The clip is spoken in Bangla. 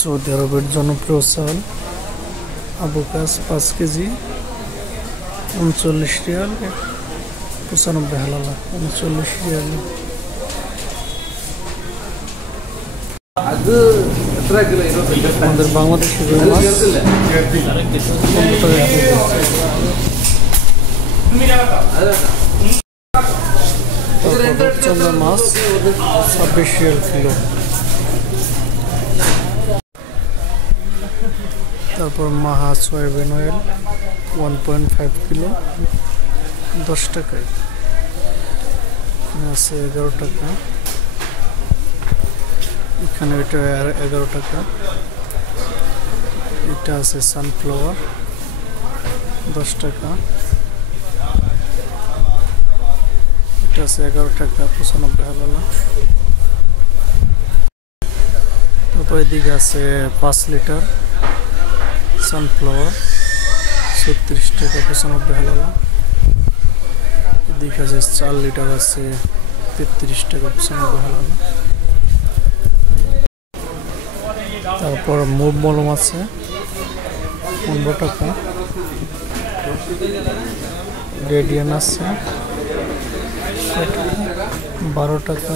সৌদি আরবের জনপ্রিয় চাল আবুকাস 5 কেজি 39 রিয়াল 95 হালালা 39 রিয়াল। আমাদের বাংলাদেশি চন্দা মাছ 26 রিয়াল কিলো। তারপর মাহা সয়াবিন অয়েল 1.5 কিলো 10 টাকায়। এখানে আছে 11 টাকা, এখানে এটা 11 টাকা। এটা আছে সানফ্লাওয়ার 10 টাকা, এটা আছে 11 টাকা 95 হালালা। তারপর এদিকে আছে 5 লিটার সানফ্লাওয়ার 36 টাকা 95 হালালা। এদিকে আছে 4 লিটার আছে 33 টাকা 95 হালালা। তারপর মুভ মলম আছে 15 টাকা। রেডিয়ান আছে 12 টাকা।